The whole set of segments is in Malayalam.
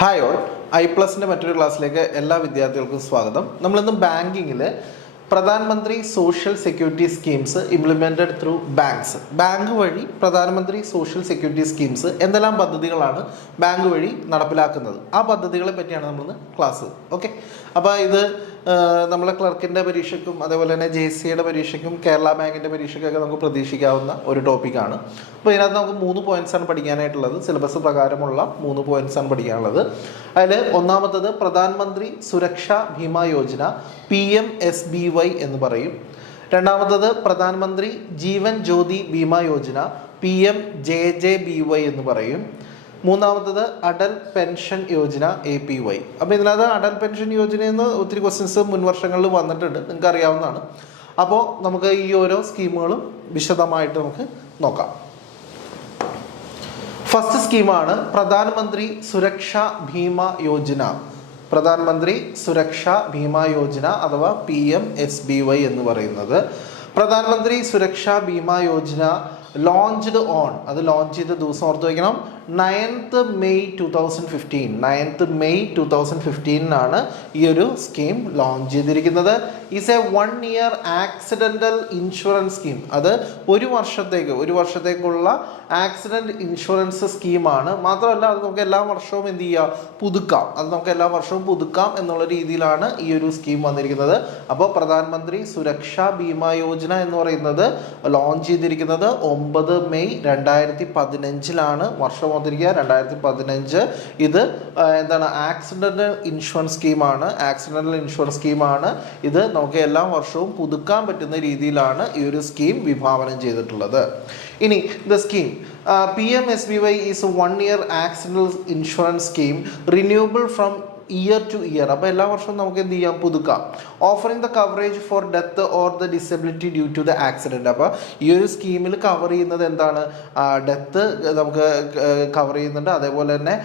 ഹായ് ഓൾ, ഐ+ന്റെ മറ്റൊരു ക്ലാസ്സിലേക്ക് എല്ലാ വിദ്യാർത്ഥികൾക്കും സ്വാഗതം. നമ്മളിന്ന് ബാങ്കിങ്ങിൽ പ്രധാനമന്ത്രി social security schemes implemented through banks, bank വഴി പ്രധാനമന്ത്രി സോഷ്യൽ സെക്യൂരിറ്റി സ്കീംസ് എന്തെല്ലാം പദ്ധതികളാണ് ബാങ്ക് വഴി നടപ്പിലാക്കുന്നത്, ആ പദ്ധതികളെ പറ്റിയാണ് നമ്മളിന്ന് ക്ലാസ്. ഓക്കെ, അപ്പോൾ ഇത് നമ്മളെ ക്ലർക്കിൻ്റെ പരീക്ഷയ്ക്കും അതേപോലെ തന്നെ JCയുടെ പരീക്ഷയ്ക്കും കേരള ബാങ്കിൻ്റെ പരീക്ഷയ്ക്കൊക്കെ നമുക്ക് പ്രതീക്ഷിക്കാവുന്ന ഒരു ടോപ്പിക്കാണ്. അപ്പോൾ ഇതിനകത്ത് നമുക്ക് 3 പോയിൻറ്റ്സാണ് പഠിക്കാനായിട്ടുള്ളത്. സിലബസ് പ്രകാരമുള്ള 3 പോയിൻറ്റ്സാണ് പഠിക്കാനുള്ളത്. അതിൽ ഒന്നാമത്തത് പ്രധാനമന്ത്രി സുരക്ഷാ ബീമാ യോജന, PMSBY എന്ന് പറയും. രണ്ടാമത്തത് പ്രധാനമന്ത്രി ജീവൻ ജ്യോതി ബീമാ യോജന, PMJJBY എന്ന് പറയും. മൂന്നാമത്തത് അടൽ പെൻഷൻ യോജന, APY. അപ്പോൾ ഇതിനകത്ത് അടൽ പെൻഷൻ യോജനയിൽ നിന്ന് ഒത്തിരി ക്വസ്റ്റ്യൻസ് മുൻ വർഷങ്ങളിൽ വന്നിട്ടുണ്ട്, നിങ്ങൾക്ക് അറിയാവുന്നതാണ്. അപ്പോൾ നമുക്ക് ഈ ഓരോ സ്കീമുകളും വിശദമായിട്ട് നമുക്ക് നോക്കാം. ഫസ്റ്റ് സ്കീമാണ് പ്രധാനമന്ത്രി സുരക്ഷാ ബീമാ യോജന. പ്രധാനമന്ത്രി സുരക്ഷാ ബീമാ യോജന അഥവാ PMSBY എന്ന് പറയുന്നത്. പ്രധാനമന്ത്രി സുരക്ഷാ ബീമാ യോജന ലോഞ്ച്ഡ് ഓൺ, അത് ലോഞ്ച് ചെയ്ത ദിവസം ഓർത്ത് വയ്ക്കണം, 9th May 2015. 9th May 2015 ഈ ഒരു സ്കീം ലോഞ്ച് ചെയ്തിരിക്കുന്നത്. Is A 1 year accidental insurance scheme. അത് ഒരു വർഷത്തേക്കുള്ള ആക്സിഡൻറ്റ് ഇൻഷുറൻസ് സ്കീമാണ്. മാത്രമല്ല അത് നമുക്ക് എല്ലാ വർഷവും എന്ത് ചെയ്യാം, പുതുക്കാം എന്നുള്ള രീതിയിലാണ് ഈ ഒരു സ്കീം വന്നിരിക്കുന്നത്. അപ്പോൾ പ്രധാനമന്ത്രി സുരക്ഷാ ബീമാ യോജന എന്ന് പറയുന്നത് ലോഞ്ച് ചെയ്തിരിക്കുന്നത് 9 May 2015. വർഷം വന്നിരിക്കുക 2015. ഇത് എന്താണ്, ആക്സിഡൻ്റൽ ഇൻഷുറൻസ് സ്കീമാണ്. ഇത് നമുക്ക് എല്ലാ വർഷവും പുതുക്കാൻ പറ്റുന്ന രീതിയിലാണ് ഈ ഒരു സ്കീം വിഭാവനം ചെയ്തിട്ടുള്ളത്. ഇനി the scheme PMSBY is 1 year accidental insurance scheme renewable from year to year. അപ്പോൾ എല്ലാ വർഷവും നമുക്ക് എന്ത് ചെയ്യാം, പുതുക്കാം. Offering the coverage for death or the disability due to the accident. അപ്പോൾ ഈ ഒരു സ്കീമിൽ കവർ ചെയ്യുന്നത് എന്താണ്, ഡെത്ത് നമുക്ക് കവർ ചെയ്യുന്നുണ്ട്. അതേപോലെ തന്നെ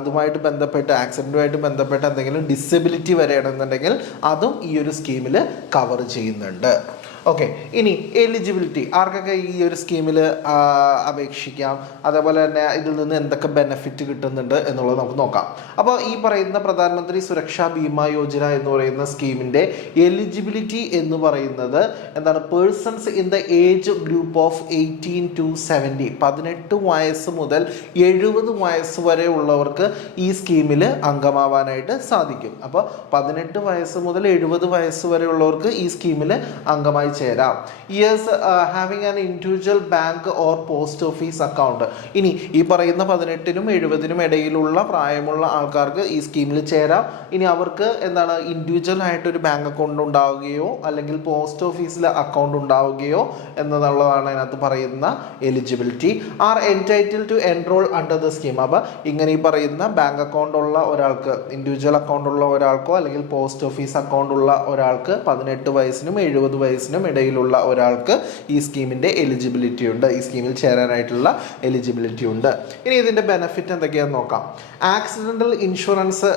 ഇതുമായിട്ട് ബന്ധപ്പെട്ട് ആക്സിഡൻറ്റുമായിട്ട് ബന്ധപ്പെട്ട് എന്തെങ്കിലും ഡിസബിലിറ്റി വരികയാണെന്നുണ്ടെങ്കിൽ അതും ഈ ഒരു സ്കീമിൽ കവർ ചെയ്യുന്നുണ്ട്. ഓക്കെ, ഇനി എലിജിബിലിറ്റി, ആർക്കൊക്കെ ഈ ഒരു സ്കീമിൽ അപേക്ഷിക്കാം, അതേപോലെ തന്നെ ഇതിൽ നിന്ന് എന്തൊക്കെ ബെനിഫിറ്റ് കിട്ടുന്നുണ്ട് എന്നുള്ളത് നമുക്ക് നോക്കാം. അപ്പോൾ ഈ പറയുന്ന പ്രധാനമന്ത്രി സുരക്ഷാ ബീമാ യോജന എന്ന് പറയുന്ന സ്കീമിൻ്റെ എലിജിബിലിറ്റി എന്ന് പറയുന്നത് എന്താണ്, persons in the age group of 18 to 70, 18 വയസ്സ് മുതൽ 70 വയസ്സ് വരെ ഉള്ളവർക്ക് ഈ സ്കീമിൽ അംഗമാവാനായിട്ട് സാധിക്കും. അപ്പോൾ 18 വയസ്സ് മുതൽ 70 വയസ്സ് വരെ ഉള്ളവർക്ക് ഈ സ്കീമിൽ അംഗമായി ചേരാം. Years having an individual bank or post office account. ഇനി ഈ പറയുന്ന 18നും 70നും ഇടയിലുള്ള പ്രായമുള്ള ആൾക്കാർക്ക് ഈ സ്കീമിൽ ചേരാം. ഇനി അവർക്ക് എന്താണ്, ഇൻഡിവിജ്വൽ ആയിട്ടൊരു ബാങ്ക് അക്കൗണ്ട് ഉണ്ടാവുകയോ അല്ലെങ്കിൽ പോസ്റ്റ് ഓഫീസിൽ അക്കൗണ്ട് ഉണ്ടാവുകയോ എന്നുള്ളതാണ് അതിനകത്ത് പറയുന്ന eligibility. Are entitle to enrol under the scheme. അപ്പോൾ ഇങ്ങനെ ഈ പറയുന്ന ബാങ്ക് അക്കൗണ്ട് ഉള്ള ഒരാൾക്ക്, ഇൻഡിവിജ്വൽ അക്കൗണ്ട് ഉള്ള ഒരാൾക്കോ അല്ലെങ്കിൽ പോസ്റ്റ് ഓഫീസ് അക്കൗണ്ട് ഉള്ള ഒരാൾക്ക് 18 വയസ്സിനും 70 വയസ്സിനും ഇടയിലുള്ള ഒരാൾക്ക് ഈ സ്കീമിൻ്റെ എലിജിബിലിറ്റി ഉണ്ട്, ഈ സ്കീമിൽ ചേരാനായിട്ടുള്ള എലിജിബിലിറ്റി ഉണ്ട്. ഇനി ഇതിൻ്റെ ബെനിഫിറ്റ് എന്തൊക്കെയാണെന്ന് നോക്കാം. Accidental insurance,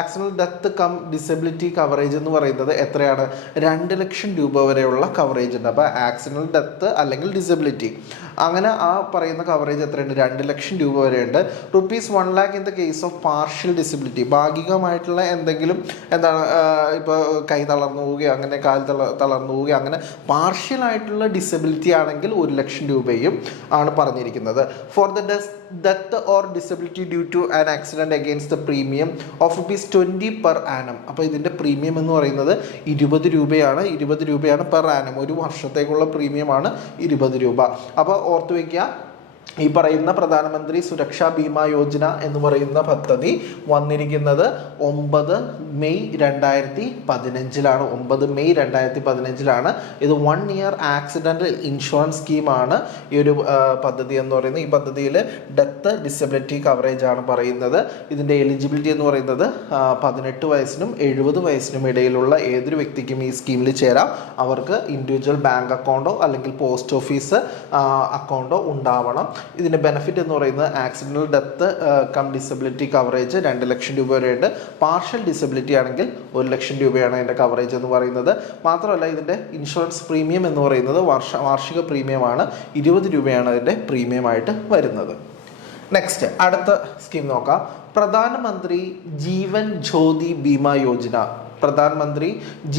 accidental death come disability coverage എന്ന് പറയുന്നത് എത്രയാണ്, 2 ലക്ഷം രൂപ വരെയുള്ള കവറേജ് ഉണ്ട്. അപ്പോൾ ആക്സിഡൻ്റൽ ഡെത്ത് അല്ലെങ്കിൽ ഡിസബിലിറ്റി അങ്ങനെ ആ പറയുന്ന കവറേജ് എത്രയുണ്ട്, 2 ലക്ഷം രൂപ വരെയുണ്ട്. ₹1 lakh in the case of partial disability, ഭാഗികമായിട്ടുള്ള എന്തെങ്കിലും എന്താണ്, ഇപ്പോൾ കൈ തളർന്നു പോവുകയോ അങ്ങനെ കാൽ തളർന്നു പോവുകയോ അങ്ങനെ പാർഷ്യൽ ആയിട്ടുള്ള ഡിസബിലിറ്റി ആണെങ്കിൽ 1 ലക്ഷം രൂപയും ആണ് പറഞ്ഞിരിക്കുന്നത്. For the death or disability due to an accident against the premium of ₹20 per annum. അപ്പോൾ ഇതിൻ്റെ പ്രീമിയം എന്ന് പറയുന്നത് 20 രൂപയാണ് പെർ ആനം. ഒരു വർഷത്തേക്കുള്ള പ്രീമിയമാണ് 20 രൂപ. അപ്പോൾ ഓർത്ത് വയ്ക്കുക, ഈ പറയുന്ന പ്രധാനമന്ത്രി സുരക്ഷാ ബീമാ യോജന എന്ന് പറയുന്ന പദ്ധതി വന്നിരിക്കുന്നത് 9 May 2015. 9 May 2015. ഇത് 1 year ആക്സിഡൻ്റൽ ഇൻഷുറൻസ് സ്കീമാണ് ഈ ഒരു പദ്ധതി എന്ന് പറയുന്നത്. ഈ പദ്ധതിയിൽ ഡെത്ത് ഡിസബിലിറ്റി കവറേജ് ആണ് പറയുന്നത്. ഇതിൻ്റെ എലിജിബിലിറ്റി എന്ന് പറയുന്നത് 18 വയസ്സിനും 70 വയസ്സിനും ഇടയിലുള്ള ഏതൊരു വ്യക്തിക്കും ഈ സ്കീമിൽ ചേരാം. അവർക്ക് ഇൻഡിവിജ്വൽ ബാങ്ക് അക്കൗണ്ടോ അല്ലെങ്കിൽ പോസ്റ്റ് ഓഫീസ് അക്കൗണ്ടോ ഉണ്ടാവണം. ഇതിൻ്റെ ബെനിഫിറ്റ് എന്ന് പറയുന്നത് accidental death come disability coverage 2 ലക്ഷം രൂപ വരെയുണ്ട്. പാർഷ്യൽ ഡിസബിലിറ്റി ആണെങ്കിൽ 1 ലക്ഷം രൂപയാണ് അതിൻ്റെ കവറേജ് എന്ന് പറയുന്നത്. മാത്രമല്ല ഇതിൻ്റെ ഇൻഷുറൻസ് പ്രീമിയം എന്ന് പറയുന്നത് വാർഷിക പ്രീമിയമാണ്, 20 രൂപയാണ് അതിൻ്റെ പ്രീമിയമായിട്ട് വരുന്നത്. നെക്സ്റ്റ് അടുത്ത സ്കീം നോക്കാം. പ്രധാനമന്ത്രി ജീവൻ ജ്യോതി ബീമ യോജന. പ്രധാനമന്ത്രി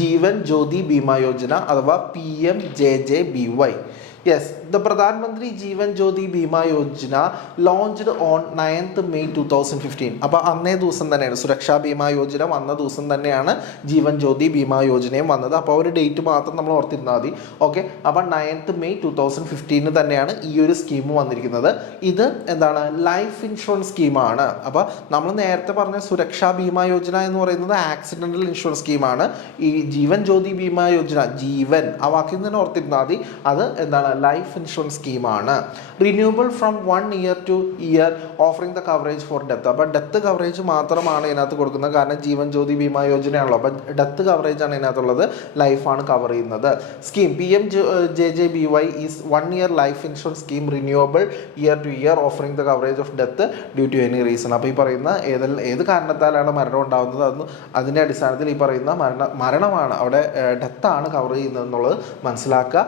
ജീവൻ ജ്യോതി ബീമ യോജന അഥവാ PMJJBY. Yes, the Pradhan Mantri Jeevan Jyoti Bima Yojana launched on 9th May 2015. അപ്പോൾ അന്നേ ദിവസം തന്നെയാണ് സുരക്ഷാ ബീമാ യോജന വന്ന ദിവസം തന്നെയാണ് ജീവൻ ജ്യോതി ബീമാ യോജനയും വന്നത്. അപ്പോൾ ഒരു ഡേറ്റ് മാത്രം നമ്മൾ ഓർത്തിരുന്നാൽ മതി. ഓക്കെ, അപ്പോൾ 9th May 2015 തന്നെയാണ് ഈ ഒരു സ്കീം വന്നിരിക്കുന്നത്. ഇത് എന്താണ്, ലൈഫ് ഇൻഷുറൻസ് സ്കീമാണ്. അപ്പോൾ നമ്മൾ നേരത്തെ പറഞ്ഞ സുരക്ഷാ ബീമാ യോജന എന്ന് പറയുന്നത് ആക്സിഡൻ്റൽ ഇൻഷുറൻസ് സ്കീമാണ്. ഈ ജീവൻ ജ്യോതി ബീമാ യോജന, ജീവൻ ആ വാക്കിൽ തന്നെ ഓർത്തിരുന്നാൽ മതി, അത് എന്താണ്, ലൈഫ് ഇൻഷുറൻസ് സ്കീമാണ്. Renewable from 1 year to year offering the coverage for death. അപ്പോൾ ഡെത്ത് കവറേജ് മാത്രമാണ് ഇതിനകത്ത് കൊടുക്കുന്നത്, കാരണം ജീവൻ ജ്യോതി ബീമാ യോജനയാണല്ലോ. അപ്പോൾ ഡെത്ത് കവറേജ് ആണ് ഇതിനകത്തുള്ളത്, ലൈഫാണ് കവർ ചെയ്യുന്നത്. Scheme PMJJBY is 1 year life insurance scheme renewable year to year offering the coverage of death due to any reason. അപ്പോൾ ഈ പറയുന്ന ഏത് കാരണത്താലാണ് മരണം ഉണ്ടാകുന്നത് അതിൻ്റെ അടിസ്ഥാനത്തിൽ ഈ പറയുന്ന മരണമാണ് അവിടെ ഡെത്താണ് കവർ ചെയ്യുന്നത് എന്നുള്ളത് മനസ്സിലാക്കുക.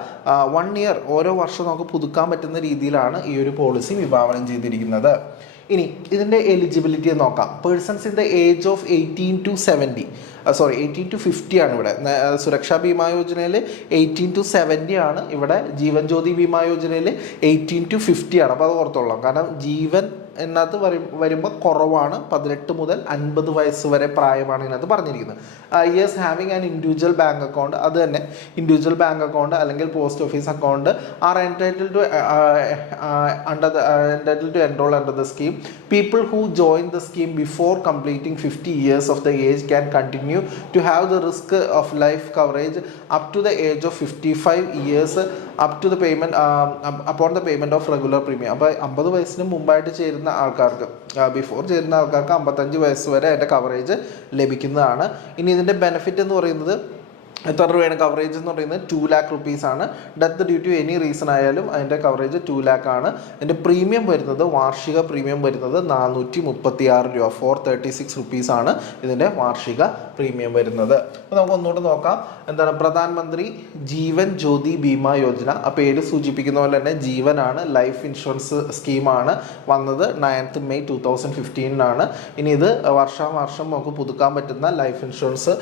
1 year ഓരോ വർഷം നമുക്ക് പുതുക്കാൻ പറ്റുന്ന രീതിയിലാണ് ഈ ഒരു പോളിസി വിഭാവനം ചെയ്തിരിക്കുന്നത്. ഇനി ഇതിൻ്റെ എലിജിബിലിറ്റി നോക്കാം. Persons in the age of 18 to 50 ആണ് ഇവിടെ. സുരക്ഷാ ബീമാ യോജനയിൽ 18 to 70 ആണ്, ഇവിടെ ജീവൻ ജ്യോതി ബീമാ യോജനയിൽ 18 to 50 ആണ്. അപ്പോൾ അത് ഓർത്തോളാം, കാരണം ജീവൻ ഇതിനകത്ത് വരുമ്പോൾ കുറവാണ്, 18 മുതൽ 50 വയസ്സ് വരെ പ്രായമാണ് ഇതിനകത്ത് പറഞ്ഞിരിക്കുന്നത്. Yes, having an individual bank account, അത് തന്നെ ഇൻഡിവിജ്വൽ ബാങ്ക് അക്കൗണ്ട് അല്ലെങ്കിൽ post office account are entitled to enrol under the scheme. People who join the scheme before completing 50 years of the age can continue to have the risk of life coverage up to the age of 55 years up to the payment upon the payment of regular premium. അപ്പോൾ 50 വയസ്സിന് മുമ്പായിട്ട് ചേരുന്ന ആൾക്കാർക്ക്, ബിഫോർ ചേരുന്ന ആൾക്കാർക്ക് 55 വയസ്സ് വരെ അതിൻ്റെ കവറേജ് ലഭിക്കുന്നതാണ്. ഇനി ഇതിൻ്റെ ബെനിഫിറ്റ് എന്ന് പറയുന്നത് എത്ര രൂപയാണ് കവറേജ് എന്ന് പറയുന്നത്? 2 lakh rupees ആണ്. Death due to any reason ആയാലും അതിൻ്റെ കവറേജ് 2 lakh ആണ്. അതിൻ്റെ പ്രീമിയം വരുന്നത്, വാർഷിക പ്രീമിയം വരുന്നത് 436 രൂപ, 436 rupees ആണ് ഇതിൻ്റെ വാർഷിക പ്രീമിയം വരുന്നത്. അപ്പോൾ നമുക്ക് ഒന്നുകൂടെ നോക്കാം. എന്താണ് പ്രധാനമന്ത്രി ജീവൻ ജ്യോതി ബീമാ യോജന? ആ പേര് സൂചിപ്പിക്കുന്ന പോലെ തന്നെ ജീവനാണ്, ലൈഫ് ഇൻഷുറൻസ് സ്കീമാണ് വന്നത് 9th May 2015 ഇനി ഇത് വർഷം നമുക്ക് പുതുക്കാൻ പറ്റുന്ന ലൈഫ് ഇൻഷുറൻസ്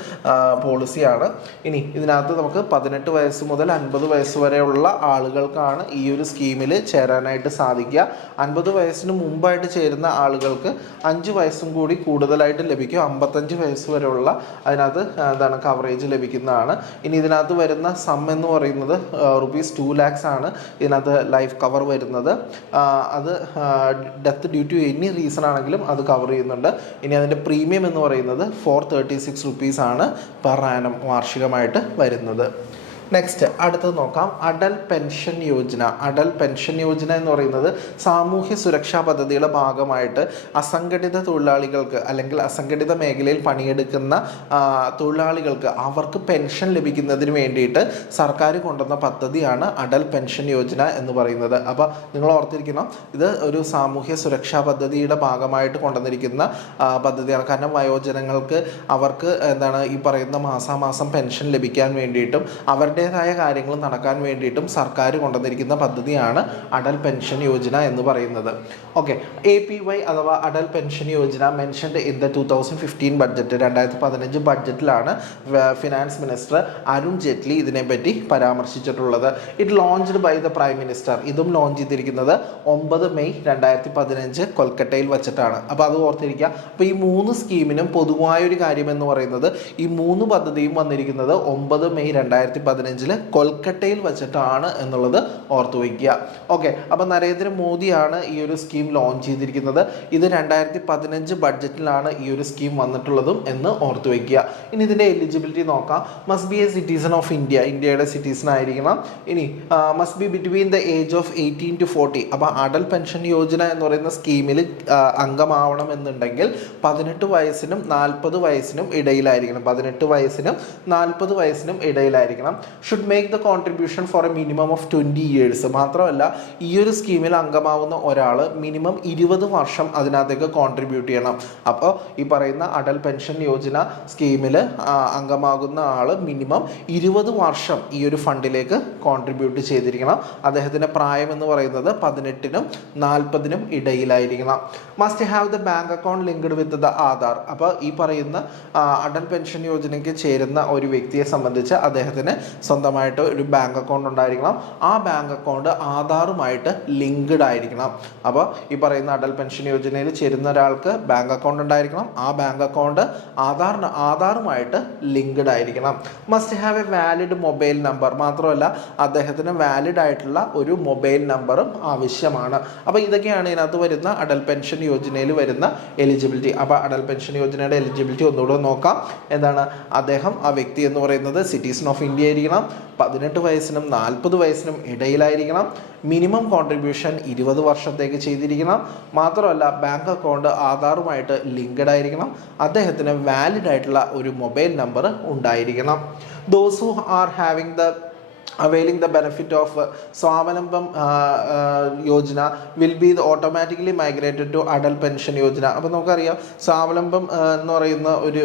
പോളിസിയാണ്. ഇനി ഇതിനകത്ത് നമുക്ക് 18 വയസ്സ് മുതൽ 50 വയസ്സ് വരെയുള്ള ആളുകൾക്കാണ് ഈ ഒരു സ്കീമിൽ ചേരാനായിട്ട് സാധിക്കുക. 50 വയസ്സിന് മുമ്പായിട്ട് ചേരുന്ന ആളുകൾക്ക് 5 വയസ്സും കൂടി കൂടുതലായിട്ട് ലഭിക്കും. 55 വയസ്സ് വരെയുള്ള അതിനകത്ത് എന്താണ് കവറേജ് ലഭിക്കുന്നതാണ്. ഇനി ഇതിനകത്ത് വരുന്ന സം എന്ന് പറയുന്നത് ₹2 lakhs ആണ് ഇതിനകത്ത് ലൈഫ് കവർ വരുന്നത്. അത് death due to any reason ആണെങ്കിലും അത് കവർ ചെയ്യുന്നുണ്ട്. ഇനി അതിൻ്റെ പ്രീമിയം എന്ന് പറയുന്നത് 436 rupees ആണ് പെർ ആനം വാർഷികമായിട്ട് വരുന്നത്. നെക്സ്റ്റ് അടുത്തത് നോക്കാം, അടൽ പെൻഷൻ യോജന. അടൽ പെൻഷൻ യോജന എന്ന് പറയുന്നത് സാമൂഹ്യ സുരക്ഷാ പദ്ധതിയുടെ ഭാഗമായിട്ട് അസംഘടിത തൊഴിലാളികൾക്ക് അല്ലെങ്കിൽ അസംഘടിത മേഖലയിൽ പണിയെടുക്കുന്ന തൊഴിലാളികൾക്ക് അവർക്ക് പെൻഷൻ ലഭിക്കുന്നതിന് വേണ്ടിയിട്ട് സർക്കാർ കൊണ്ടുവന്ന പദ്ധതിയാണ് അടൽ പെൻഷൻ യോജന എന്ന് പറയുന്നത്. അപ്പോൾ നിങ്ങൾ ഓർത്തിരിക്കണം, ഇത് ഒരു സാമൂഹ്യ സുരക്ഷാ പദ്ധതിയുടെ ഭാഗമായിട്ട് കൊണ്ടുവന്നിരിക്കുന്ന പദ്ധതിയാണ്. കാരണം വയോജനങ്ങൾക്ക് അവർക്ക് എന്താണ് ഈ പറയുന്ന മാസാമാസം പെൻഷൻ ലഭിക്കാൻ വേണ്ടിയിട്ടും അവരുടേതായ കാര്യങ്ങൾ നടക്കാൻ വേണ്ടിയിട്ടും സർക്കാർ കൊണ്ടുവന്നിരിക്കുന്ന പദ്ധതിയാണ് അടൽ പെൻഷൻ യോജന എന്ന് പറയുന്നത്. ഓക്കെ, APY അഥവാ Atal pension Yojana mentioned in the 2015 budget. 2015 ബഡ്ജറ്റിലാണ് ഫിനാൻസ് മിനിസ്റ്റർ അരുൺ ജെയ്റ്റ്ലി ഇതിനെപ്പറ്റി പരാമർശിച്ചിട്ടുള്ളത്. It launched by the prime minister. ഇതും ലോഞ്ച് ചെയ്തിരിക്കുന്നത് 9 May 2015 കൊൽക്കട്ടയിൽ വച്ചിട്ടാണ്. അപ്പോൾ അത് ഓർത്തിരിക്കുക. അപ്പോൾ ഈ 3 സ്കീമിനും പൊതുവായൊരു കാര്യം എന്ന് പറയുന്നത് ഈ 3 പദ്ധതിയും വന്നിരിക്കുന്നത് 9 May 2015 കൊൽക്കട്ടയിൽ വച്ചിട്ടാണ് എന്നുള്ളത് ഓർത്തു വയ്ക്കുക. ഓക്കെ, അപ്പോൾ നരേന്ദ്രമോദിയാണ് ഈ ഒരു സ്കീം ലോഞ്ച് ചെയ്തിരിക്കുന്നത്. ഇത് 2015 ബഡ്ജറ്റിലാണ് ഈ ഒരു സ്കീം വന്നിട്ടുള്ളതും എന്ന് ഓർത്തു വയ്ക്കുക. ഇനി ഇതിൻ്റെ എലിജിബിലിറ്റി നോക്കാം. Must be A citizen of India, ഇന്ത്യയുടെ സിറ്റിസൺ ആയിരിക്കണം. ഇനി must be between the age of 18 to 40. അപ്പോൾ അടൽ പെൻഷൻ യോജന എന്ന് പറയുന്ന സ്കീമിൽ അംഗമാവണം എന്നുണ്ടെങ്കിൽ 18 വയസ്സിനും 40 വയസ്സിനും ഇടയിലായിരിക്കണം. 18 വയസ്സിനും 40 വയസ്സിനും ഇടയിലായിരിക്കണം. Should make the contribution for a minimum of 20 years. മാത്രമല്ല ഈ ഒരു സ്കീമിൽ അംഗമാവുന്ന ഒരാൾ മിനിമം 20 വർഷം അതിനകത്തേക്ക് കോൺട്രിബ്യൂട്ട് ചെയ്യണം. അപ്പോൾ ഈ പറയുന്ന അടൽ പെൻഷൻ യോജന സ്കീമിൽ അംഗമാകുന്ന ആൾ മിനിമം 20 വർഷം ഈ ഒരു ഫണ്ടിലേക്ക് കോൺട്രിബ്യൂട്ട് ചെയ്തിരിക്കണം. അദ്ദേഹത്തിൻ്റെ പ്രായം എന്ന് പറയുന്നത് 18-നും 40-നും ഇടയിലായിരിക്കണം. Must have the bank account linked with the Aadhaar. അപ്പോൾ ഈ പറയുന്ന അടൽ പെൻഷൻ യോജനയ്ക്ക് ചേരുന്ന ഒരു വ്യക്തിയെ സംബന്ധിച്ച് അദ്ദേഹത്തിന് സ്വന്തമായിട്ട് ഒരു ബാങ്ക് അക്കൗണ്ട് ഉണ്ടായിരിക്കണം. ആ ബാങ്ക് അക്കൗണ്ട് ആധാറുമായിട്ട് ലിങ്ക്ഡ് ആയിരിക്കണം. അപ്പോൾ ഈ പറയുന്ന അടൽ പെൻഷൻ യോജനയിൽ ചേരുന്ന ഒരാൾക്ക് ബാങ്ക് അക്കൗണ്ട് ഉണ്ടായിരിക്കണം. ആ ബാങ്ക് അക്കൗണ്ട് ആധാറുമായിട്ട് ലിങ്ക്ഡ് ആയിരിക്കണം. Must have A valid mobile number. മാത്രമല്ല അദ്ദേഹത്തിന് വാലിഡ് ആയിട്ടുള്ള ഒരു മൊബൈൽ നമ്പറും ആവശ്യമാണ്. അപ്പോൾ ഇതൊക്കെയാണ് ഇതിനകത്ത് വരുന്ന അടൽ പെൻഷൻ യോജനയിൽ വരുന്ന എലിജിബിലിറ്റി. അപ്പോൾ അടൽ പെൻഷൻ യോജനയുടെ എലിജിബിലിറ്റി ഒന്നുകൂടെ നോക്കാം. എന്താണ്? ആ വ്യക്തി എന്ന് പറയുന്നത് സിറ്റിസൺ ഓഫ് ഇന്ത്യ ആയിരിക്കണം, 18 വയസ്സിനും 40 വയസ്സിനും ഇടയിലായിരിക്കണം, മിനിമം കോൺട്രിബ്യൂഷൻ 20 വർഷത്തേക്ക് ചെയ്തിരിക്കണം. മാത്രമല്ല ബാങ്ക് അക്കൗണ്ട് ആധാറുമായിട്ട് ലിങ്ക്ഡ് ആയിരിക്കണം, അദ്ദേഹത്തിന് വാലിഡ് ആയിട്ടുള്ള ഒരു മൊബൈൽ നമ്പർ ഉണ്ടായിരിക്കണം. Those who are having the availing the benefit of Swavalambam Yojana will be automatically migrated to Adal Pension Yojana. അപ്പോൾ നമുക്കറിയാം സ്വാവലംബം എന്ന് പറയുന്ന ഒരു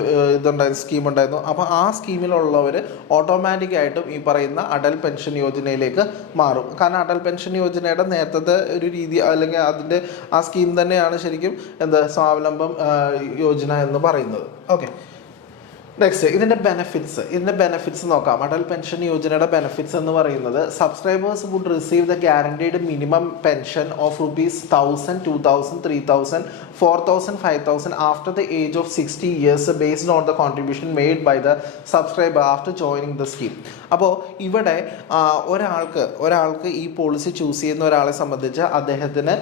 സ്കീം ഉണ്ടായിരുന്നു. അപ്പോൾ ആ സ്കീമിലുള്ളവർ ഓട്ടോമാറ്റിക്കായിട്ടും ഈ പറയുന്ന അടൽ പെൻഷൻ യോജനയിലേക്ക് മാറും. കാരണം അടൽ പെൻഷൻ യോജനയുടെ നേരത്തെ ഒരു രീതി അല്ലെങ്കിൽ അതിൻ്റെ ആ സ്കീം തന്നെയാണ് ശരിക്കും സ്വാവലംബം യോജന എന്ന് പറയുന്നത്. ഓക്കെ, നെക്സ്റ്റ് ഇതിൻ്റെ ബെനിഫിറ്റ്സ് നോക്കാം. അടൽ പെൻഷൻ യോജനയുടെ ബെനിഫിറ്റ്സ് എന്ന് പറയുന്നത് subscribers would receive the guaranteed minimum pension of ₹1000, 2000, 3000, 4000, 5000 after the age of 60 years based on the contribution made by the subscriber after joining the scheme. അപ്പോൾ ഇവിടെ ഒരാൾക്ക് ഈ പോളിസി ചൂസ് ചെയ്യുന്ന ഒരാളെ സംബന്ധിച്ച് അദ്ദേഹത്തിന്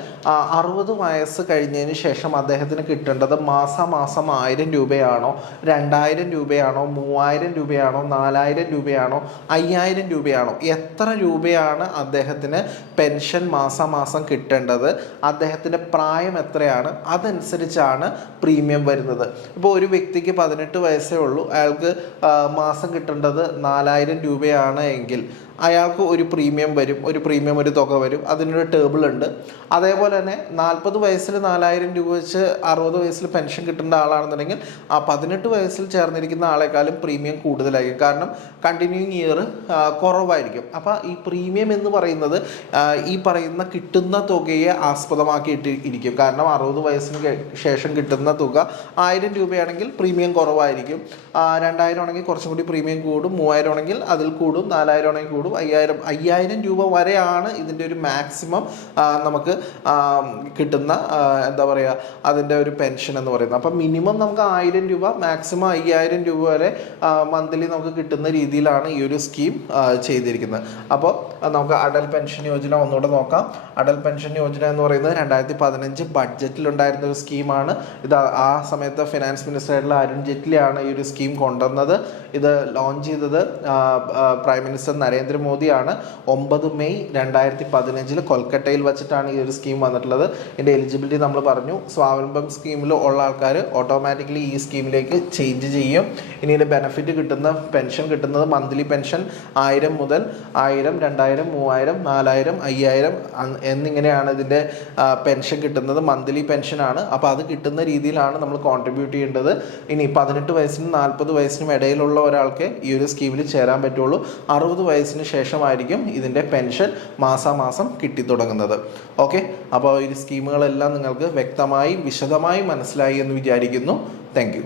60 വയസ്സ് കഴിഞ്ഞതിന് ശേഷം അദ്ദേഹത്തിന് കിട്ടേണ്ടത് മാസം 1000 രൂപയാണോ, 2000 രൂപയാണോ, 3000 രൂപയാണോ, 4000 രൂപയാണോ, 5000 രൂപയാണോ, എത്ര രൂപയാണ് അദ്ദേഹത്തിന് പെൻഷൻ മാസം കിട്ടേണ്ടത്, അദ്ദേഹത്തിൻ്റെ പ്രായം എത്രയാണ്, അതനുസരിച്ചാണ് പ്രീമിയം വരുന്നത്. ഇപ്പോൾ ഒരു വ്യക്തിക്ക് 18 വയസ്സേ ഉള്ളൂ, അയാൾക്ക് മാസം കിട്ടേണ്ടത് 4000 രൂപയാണ് എങ്കിൽ അയാൾക്ക് ഒരു പ്രീമിയം ഒരു തുക വരും. അതിനൊരു ടേബിൾ ഉണ്ട്. അതേപോലെ തന്നെ 40 വയസ്സിൽ 4000 രൂപ വെച്ച് 60 വയസ്സിൽ പെൻഷൻ കിട്ടേണ്ട ആളാണെന്നുണ്ടെങ്കിൽ ആ 18 വയസ്സിൽ ചേർന്നിരിക്കുന്ന ആളെക്കാളും പ്രീമിയം കൂടുതലായിരിക്കും. കാരണം കണ്ടിന്യൂയിങ് ഇയർ കുറവായിരിക്കും. അപ്പോൾ ഈ പ്രീമിയം എന്ന് പറയുന്നത് ഈ പറയുന്ന കിട്ടുന്ന തുകയെ ആസ്പദമാക്കിയിട്ട് ഇരിക്കും. കാരണം 60 വയസ്സിന് ശേഷം കിട്ടുന്ന തുക 1000 രൂപയാണെങ്കിൽ പ്രീമിയം കുറവായിരിക്കും, 2000 ആണെങ്കിൽ കുറച്ചും കൂടി പ്രീമിയം കൂടും, 3000 ആണെങ്കിൽ അതിൽ കൂടും, 4000 ആണെങ്കിൽ കൂടും, 5000 രൂപ വരെയാണ് ഇതിൻ്റെ ഒരു മാക്സിമം നമുക്ക് കിട്ടുന്ന അതിൻ്റെ ഒരു പെൻഷൻ എന്ന് പറയുന്നത്. അപ്പം മിനിമം നമുക്ക് 1000 രൂപ, മാക്സിമം 5000 രൂപ വരെ മന്ത്ലി നമുക്ക് കിട്ടുന്ന രീതിയിലാണ് ഈ ഒരു സ്കീം ചെയ്തിരിക്കുന്നത്. അപ്പോൾ നമുക്ക് അടൽ പെൻഷൻ യോജന ഒന്നുകൂടെ നോക്കാം. അടൽ പെൻഷൻ യോജന എന്ന് പറയുന്നത് 2015 ബഡ്ജറ്റിലുണ്ടായിരുന്ന ഒരു സ്കീമാണ്. ഇത് ആ സമയത്ത് ഫിനാൻസ് മിനിസ്റ്റർ ആയിട്ടുള്ള അരുൺ ജെയ്റ്റ്ലിയാണ് ഈ ഒരു സ്കീം കൊണ്ടുവന്നത്. ഇത് ലോഞ്ച് ചെയ്തത് പ്രൈം മിനിസ്റ്റർ നരേന്ദ്രമോദിയാണ്. 9 മെയ് 2015 കൊൽക്കട്ടയിൽ വെച്ചിട്ടാണ് ഈ ഒരു സ്കീം വന്നിട്ടുള്ളത്. ഇതിൻ്റെ എലിജിബിലിറ്റി നമ്മൾ പറഞ്ഞു. സ്വാവലംബം സ്കീമിൽ ഉള്ള ആൾക്കാർ ഓട്ടോമാറ്റിക്കലി ഈ സ്കീമിലേക്ക് ചേഞ്ച് ചെയ്യും. ഇനി ഇതിൻ്റെ ബെനിഫിറ്റ് പെൻഷൻ കിട്ടുന്നത് മന്ത്ലി പെൻഷൻ 1000 മുതൽ 1000, 2000, 3000, 4000, 5000 എന്നിങ്ങനെയാണ് ഇതിൻ്റെ പെൻഷൻ കിട്ടുന്നത്. മന്ത്ലി പെൻഷനാണ്. അപ്പോൾ അത് കിട്ടുന്ന രീതിയിലാണ് നമ്മൾ കോൺട്രിബ്യൂട്ട് ചെയ്യേണ്ടത്. ഇനി 18 വയസ്സിനും 40 വയസ്സിനും ഇടയിലുള്ള ഒരാൾക്ക് ഈ ഒരു സ്കീമിൽ ചേരാൻ പറ്റുള്ളൂ. 60 വയസ്സിന് ശേഷമായിരിക്കും ഇതിൻ്റെ പെൻഷൻ മാസം കിട്ടിത്തുടങ്ങുന്നത്. ഓക്കെ, അപ്പോൾ ഈ സ്കീമുകളെല്ലാം നിങ്ങൾക്ക് വ്യക്തമായി വിശദമായി മനസ്സിലായി എന്ന് വിചാരിക്കുന്നു. Thank you.